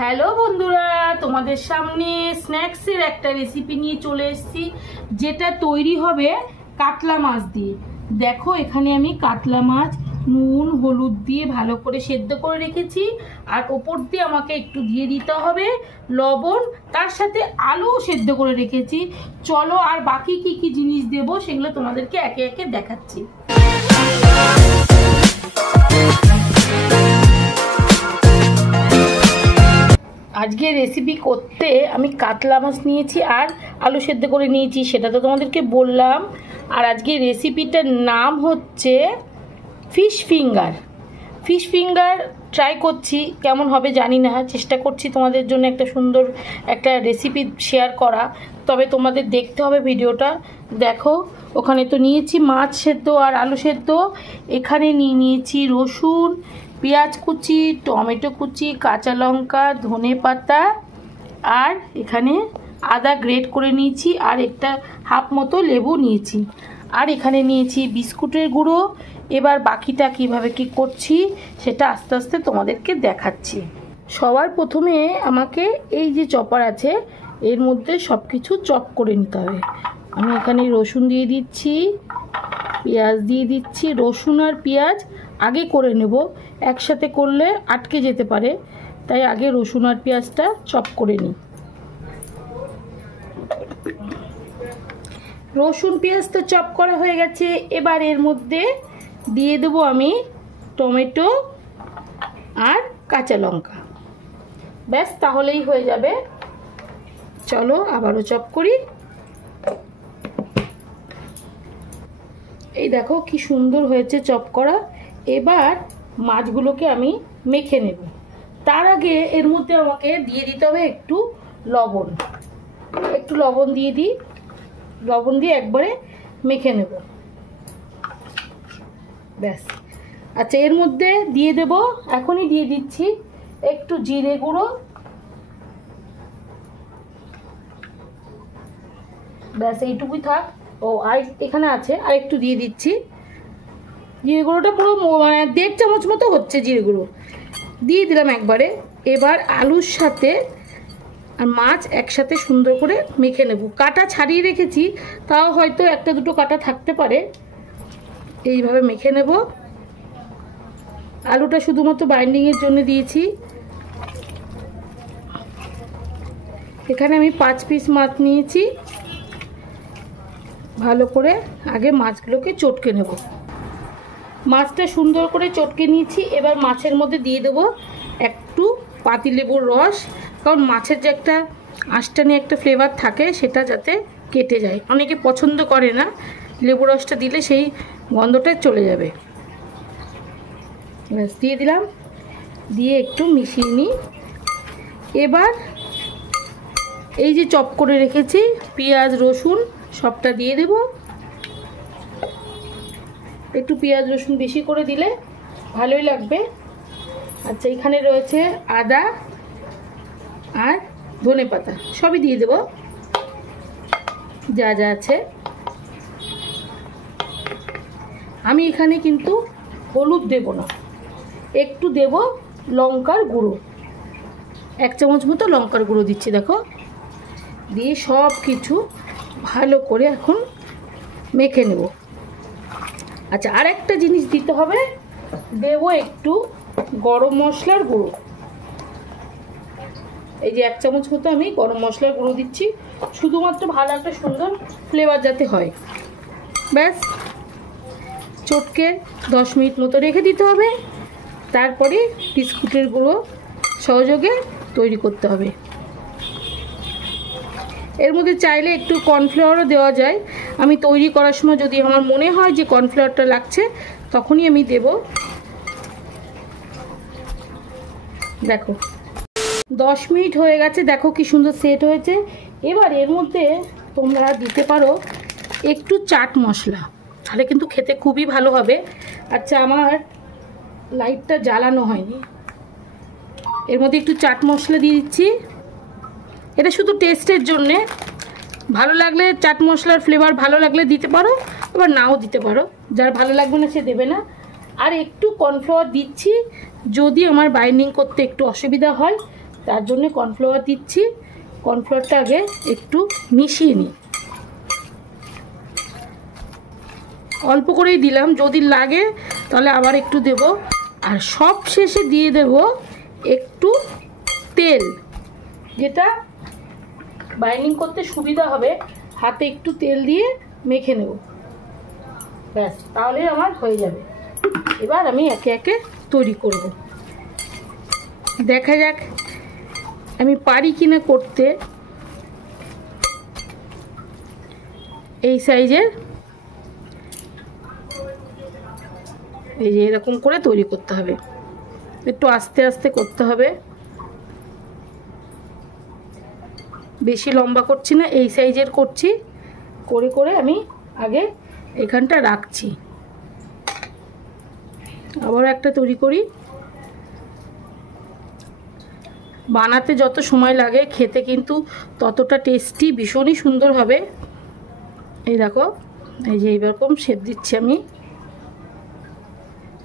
Hello বন্ধুরা, তোমাদের সামনে স্ন্যাক্সের একটা রেসিপি নিয়ে চলে এসেছি, যেটা তৈরি হবে কাতলা মাছ দিয়ে। দেখো, এখানে আমি কাতলা মাছ নুন হলুদ দিয়ে ভালো করে সেদ্ধ করে রেখেছি, আর ওপর দিয়ে আমাকে একটু দিয়ে দিতে হবে লবণ, তার সাথে আলু সেদ্ধ করে রেখেছি। চলো, আর বাকি কি কি জিনিস দেবো সেগুলো তোমাদেরকে একে একে দেখাচ্ছি। আজকে রেসিপি করতে আমি কাতলা মাছ নিয়েছি আর আলু সেদ্ধ করে নিয়েছি, সেটা তো তোমাদেরকে বললাম। আর আজকে রেসিপিটার নাম হচ্ছে fish finger. Fish finger try করছি, কেমন হবে জানি না, চেষ্টা করছি তোমাদের জন্য একটা সুন্দর একটা রেসিপি শেয়ার করা। তবে তোমাদের দেখতে হবে ভিডিওটা। দেখো, ওখানে তো নিয়েছি মাছ সেদ্ধ আর আলু সেদ্ধ, এখানে নিয়েছি রসুন, পেঁয়াজ কুচি, টমেটো কুচি, কাঁচা লঙ্কা, ধনে পাতা, আর এখানে আদা গ্রেট করে নিয়েছি, আর একটা হাফ মতো লেবু নিয়েছি, আর এখানে নিয়েছি বিস্কুটের গুঁড়ো। এবার বাকিটা কিভাবে কি করছি সেটা আস্তে আস্তে তোমাদেরকে দেখাচ্ছি। সবার প্রথমে আমাকে এই যে চপার আছে এর মধ্যে সব কিছু চপ করে নিতে হবে। আমি এখানে রসুন দিয়ে দিচ্ছি, পেঁয়াজ দিয়ে দিচ্ছি। রসুন আর পেঁয়াজ আগে করে নেব, একসাথে করলে আটকে যেতে পারে, তাই আগে রসুন আর পেঁয়াজটা চপ করে নিই। রসুন পেঁয়াজ তো চপ করা হয়ে গেছে, এবার এর মধ্যে দিয়ে দেবো আমি টমেটো আর কাঁচা লঙ্কা। ব্যাস, তাহলেই হয়ে যাবে। চলো আবারও চপ করি। এই দেখো কি সুন্দর হয়েছে চপ করা। এবার মাছগুলোকে আমি মেখে নেব। তার আগে এর মধ্যে আমাকে দিয়ে দিতে হবে একটু লবণ। একটু লবণ দিয়ে দিই, লবণ দিয়ে একবারে মেখে নেব। ব্যাস। আচ্ছা, এর মধ্যে দিয়ে দেব, এখনই দিয়ে দিচ্ছি একটু জিরে গুঁড়ো। ব্যাস, এইটুকুই থাক। ও আর এখানে আছে, আর একটু দিয়ে দিচ্ছি। জিরে গুঁড়োটা পুরো মানে 1.5 চামচ মতো হচ্ছে জিরে গুঁড়ো, দিয়ে দিলাম একবারে। এবার আলুর সাথে আর মাছ একসাথে সুন্দর করে মেখে নেব। কাটা ছাড়িয়ে রেখেছি, তাও হয়তো একটা দুটো কাটা থাকতে পারে। এইভাবে মেখে নেব। আলুটা শুধুমাত্র বাইন্ডিংয়ের জন্য দিয়েছি। এখানে আমি 5 পিস মাছ নিয়েছি। ভালো করে আগে মাছগুলোকে চটকে নেব। মাছটা সুন্দর করে চটকে নিয়েছি। এবার মাছের মধ্যে দিয়ে দেবো একটু পাতিলেবুর রস, কারণ মাছের যে একটা আঁশটানি একটা ফ্লেভার থাকে সেটা যাতে কেটে যায়। অনেকে পছন্দ করে না, লেবু রসটা দিলে সেই গন্ধটা চলে যাবে। ব্যাস, দিয়ে দিলাম, দিয়ে একটু মিশিয়ে নিই। এবার এই যে চপ করে রেখেছি পেঁয়াজ রসুন সবটা দিয়ে দেব। একটু পেঁয়াজ রসুন বেশি করে দিলে ভালোই লাগবে। আচ্ছা, এখানে রয়েছে আদা আর ধনে পাতা, সবই দিয়ে দেব যা যা আছে। আমি এখানে কিন্তু হলুদ দেব না, একটু দেব লঙ্কার গুঁড়ো। 1 চামচ মতো লঙ্কার গুঁড়ো দিচ্ছি। দেখো, দিয়ে সব কিছু ভালো করে এখন মেখে নেব। আচ্ছা, আর একটা জিনিস দিতে হবে, দেব একটু গরম মশলার গুঁড়ো। এই যে 1 চামচ মতো আমি গরম মশলার গুঁড়ো দিচ্ছি, শুধুমাত্র ভালো একটা সুন্দর ফ্লেভার যাতে হয়। ব্যাস, চটকে 10 মিনিট মতো রেখে দিতে হবে। তারপরে বিস্কুটের গুঁড়ো সহযোগে তৈরি করতে হবে। এর মধ্যে চাইলে একটু কর্নফ্লাওয়ারও দেওয়া যায়। আমি তৈরি করার সময় যদি আমার মনে হয় যে কর্নফ্লাওয়ারটা লাগছে তখনই আমি দেব। দেখো 10 মিনিট হয়ে গেছে, দেখো কি সুন্দর সেট হয়েছে। এবার এর মধ্যে তোমরা দিতে পারো একটু চাট মশলা, তাহলে কিন্তু খেতে খুবই ভালো হবে। আচ্ছা, আমার লাইটটা জ্বালানো হয়নি। এর মধ্যে একটু চাট মশলা দিয়ে দিচ্ছি। এটা শুধু টেস্টের জন্যে, ভালো লাগলে চাট মশলার ফ্লেভার ভালো লাগলে দিতে পারো, আবার নাও দিতে পারো, যার ভালো লাগবে না সে দেবে না। আর একটু কর্নফ্লাওয়ার দিচ্ছি, যদি আমার বাইন্ডিং করতে একটু অসুবিধা হয় তার জন্য কর্নফ্লাওয়ার দিচ্ছি। কর্নফ্লাওয়ারটা আগে একটু মিশিয়ে নিই, অল্প করেই দিলাম, যদি লাগে তাহলে আবার একটু দেব। আর সব শেষে দিয়ে দেব একটু তেল, যেটা বাইন্ডিং করতে সুবিধা হবে। হাতে একটু তেল দিয়ে মেখে নেব, ব্যাস, তাহলে আমার হয়ে যাবে। এবার আমি একে একে তৈরি করব, দেখা যাক আমি পারি কিনা করতে। এই সাইজের, এই যে এরকম করে তৈরি করতে হবে, একটু আস্তে আস্তে করতে হবে, বেশি লম্বা করছি না, এই সাইজের করছি। করে করে আমি আগে এখানটা রাখছি, আবার একটা তৈরি করি। বানাতে যত সময় লাগে খেতে কিন্তু ততটা টেস্টি, ভীষণই সুন্দর হবে। এই দেখো, এই যে এইরকম শেপ দিচ্ছি আমি।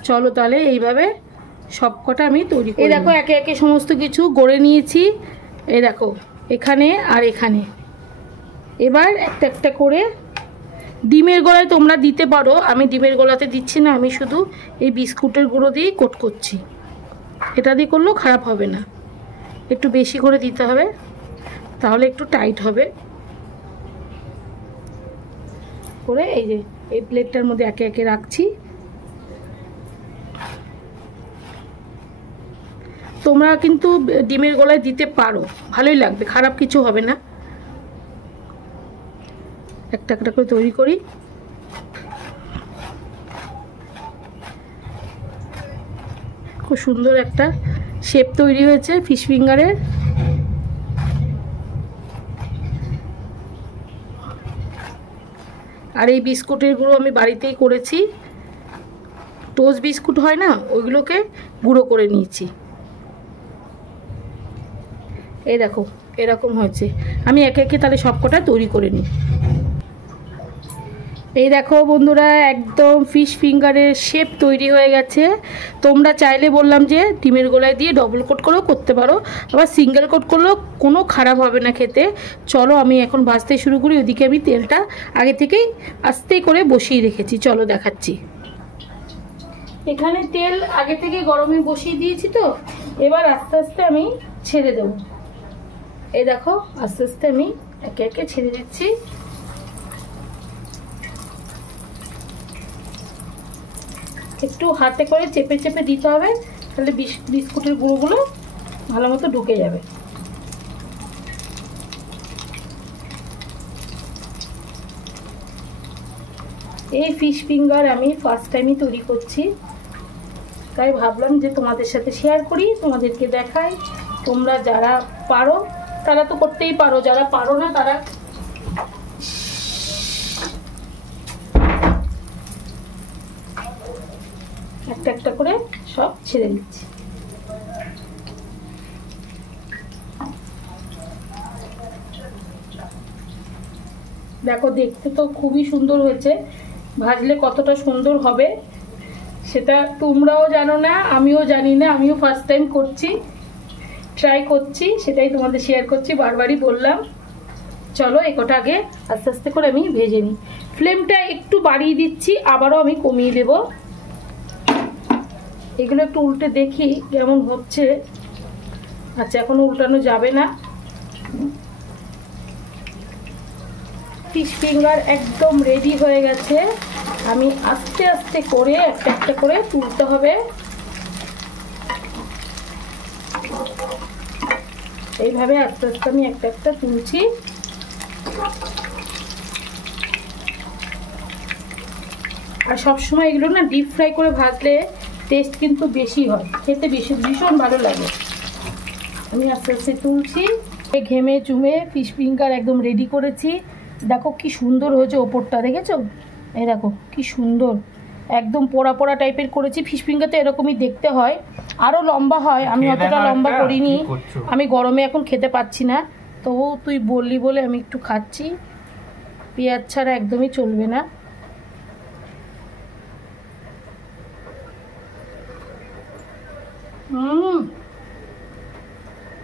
চলো তাহলে এইভাবে সব কটা আমি তৈরি করি। এই দেখো একে একে সমস্ত কিছু গড়ে নিয়েছি, এই দেখো এখানে আর এখানে। এবার একটা একটা করে ডিমের গোলায় তোমরা দিতে পারো, আমি ডিমের গোলাতে দিচ্ছি না, আমি শুধু এই বিস্কুটের গুঁড়ো দিয়েই কোট করছি। এটা দিয়ে করলেও খারাপ হবে না, একটু বেশি করে দিতে হবে, তাহলে একটু টাইট হবে। করে এই যে এই প্লেটটার মধ্যে একে একে রাখছি। তোমরা কিন্তু ডিমের গোলায় দিতে পারো, ভালোই লাগবে, খারাপ কিছু হবে না। একটা একটা করে তৈরি করি। খুব সুন্দর একটা শেপ তৈরি হয়েছে ফিশ ফিঙ্গারের। আর এই বিস্কুটের গুঁড়ো আমি বাড়িতেই করেছি, টোস্ট বিস্কুট হয় না, ওইগুলোকে গুঁড়ো করে নিয়েছি। এই দেখো এরকম হয়েছে। আমি একে একে তাহলে সবকটা তৈরি করে নিই। এই দেখো বন্ধুরা, একদম ফিশ ফিঙ্গারের শেপ তৈরি হয়ে গেছে। তোমরা চাইলে বললাম যে ডিমের গোলায় দিয়ে ডবল কোট করেও করতে পারো, আবার সিঙ্গেল কোট করলেও কোনো খারাপ হবে না খেতে। চলো আমি এখন ভাজতে শুরু করি। ওদিকে আমি তেলটা আগে থেকেই আস্তে করে বসিয়ে রেখেছি, চলো দেখাচ্ছি। এখানে তেল আগে থেকে গরমে বসিয়ে দিয়েছি, তো এবার আস্তে আস্তে আমি ছেড়ে দেবো। এই দেখো আস্তে আস্তে আমি একে একে ছেড়ে দিচ্ছি। একটু হাতে করে চেপে চেপে দিতে হবে, তাহলে বিস্কুটের গুঁড়োগুলো ভালো মতো ঢুকে যাবে। এই ফিশ ফিঙ্গার আমি ফার্স্ট টাইমই তৈরি করছি, তাই ভাবলাম যে তোমাদের সাথে শেয়ার করি, তোমাদেরকে দেখাই। তোমরা যারা পারো তারা তো করতেই পারো, যারা পারো না তারা একটা একটা করে সব ছেড়ে দিচ্ছি। দেখো দেখতে তো খুবই সুন্দর হয়েছে, ভাজলে কতটা সুন্দর হবে সেটা তোমরাও জানো না, আমিও জানি না, আমিও ফার্স্ট টাইম করছি, ট্রাই করছি, সেটাই তোমাদের শেয়ার করছি, বারবারই বললাম। চলো এই কটা আগে আস্তে আস্তে করে আমি ভেজে নিই। ফ্লেমটা একটু বাড়িয়ে দিচ্ছি, আবারও আমি কমিয়ে দেব। এগুলো একটু উল্টে দেখি কেমন হচ্ছে। আচ্ছা এখন উল্টানো যাবে না। ফিশ ফিঙ্গার একদম রেডি হয়ে গেছে। আমি আস্তে আস্তে করে একটা একটা করে তুলতে হবে। এইভাবে আস্তে আস্তে আমি একটা একটা তুলছি। আর সবসময় এগুলো না ডিপ ফ্রাই করে ভাজলে টেস্ট কিন্তু বেশি হয়, খেতে ভীষণ ভালো লাগে। আমি আস্তে আস্তে তুলছি। ঘেমে চুমে ফিশ ফিঙ্গার একদম রেডি করেছি। দেখো কি সুন্দর হয়েছে ওপরটা, দেখেছো? এই দেখো কি সুন্দর, একদম পোড়া পোড়া টাইপের করেছি। ফিশ ফিঙ্গার তো এরকমই দেখতে হয়, আরও লম্বা হয়, আমি অতটা লম্বা করিনি, আমি গরমে এখন খেতে পাচ্ছি না, তবু তুই বললি বলে আমি একটু খাচ্ছি। পেঁয়াজ ছাড়া একদমই চলবে না।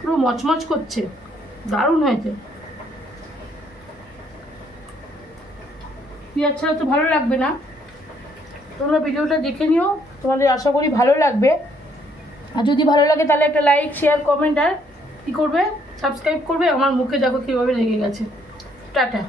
পুরো মচমচ করছে, দারুণ হয়েছে। পেঁয়াজ ছাড়া তো ভালো লাগবে না। তোমরা ভিডিওটা দেখে নিও, তোমাদের আশা করি ভালো লাগবে। আর যদি ভালো লাগে তাহলে একটা লাইক, শেয়ার, কমেন্ট আর কী করবে, সাবস্ক্রাইব করবে। আমার মুখে দেখো কীভাবে লেগে গেছে। টাটা।